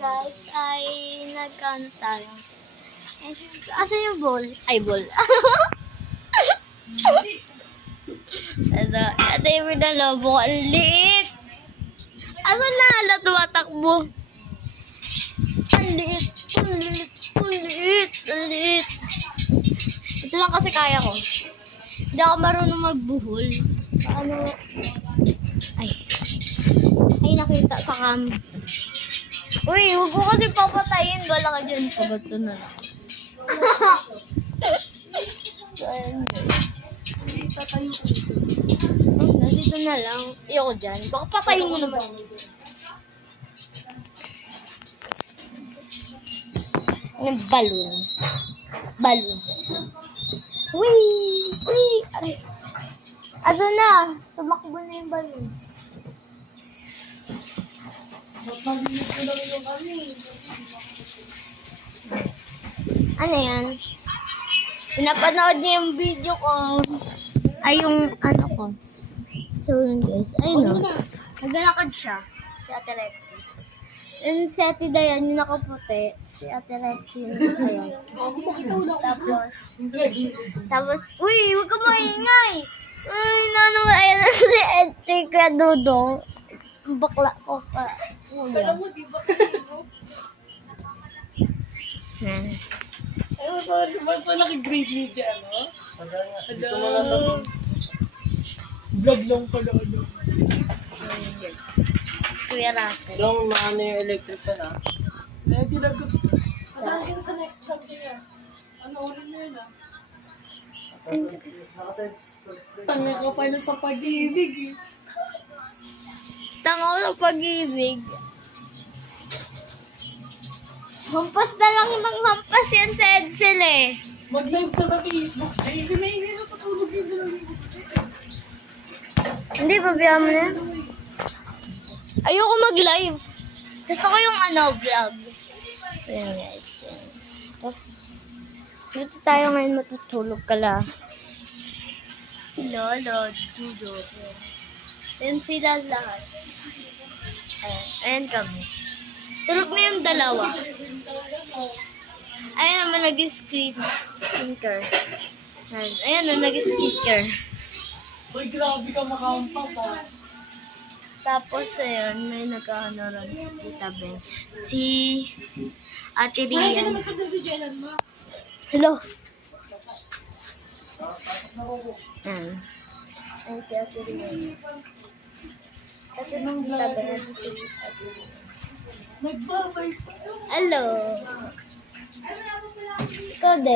guys ay nagkanta lang. Asan yung ball? Ay, ball. Ito yung pinalobo. Ang liit. Asan na? Hala, tumatakbo. Ang liit. Ang liit. Ang liit. Ang liit. Ito lang kasi kaya ko. Hindi ako marunong magbuhol. Paano? Ay. Ay, nakita sa cam. Uy, huwag ko kasi papatayin. Wala ka dyan. Pagod to na lang. So, ayun. Nandito na lang. Ayoko dyan. Baka patayin mo naman. Ng balloon. Balloon. Uy! Uy! Aray. Aso na? Tumakbo na yung balloon. Ano yan? Pinapanood niya yung video ko. Ay, yung ano ko. So, yun guys. Ayun o. Naglalakad siya. Si Ate Lexi. And si Ate Dayan, yung nakaputi. Si Ate Lexi, yung ayun. Tapos, uy, huwag ka maingay! Uy, ayun na si Chika Dudong. Bakla ko pa. Kala mo, di ba kayo? Ay, mas malaki grade ni dyan, no? Hello. Vlog lang pala, ano? Yes. Kuya Russell. Yung maano yung electric fan ah. Ready na ko. Saan ka sa next time niya? Ano ulit na yun, ah? Tanga ka pa na sa pag-ibig, eh. Tangaw ng pag-ibig. Hampas na lang ng hampas yan sa Edsel eh. Mag-live ka sa Facebook. Ay, hindi na patulog yung lang. Hindi, pabiyan mo na yan. Ayoko mag-live. Gusto ko yung vlog. So yun guys. Dito tayo ngayon matutulog ka lang. Lolo, Dudo. Yan sila lahat. Ayan kami. Tulog na yung dalawa. Ayan naman nag-skinker. Ayan na nag-skinker. Uy, grabe ka makampas, ah. Tapos ayun, may nagkaano rin si Tita Ben. Si Ate Rian. Hello. Ayan. Ayan si Ate Rian. At si Tita Ben. At si Ate Rian. Nagbabay pa. Hello. Ikaw din.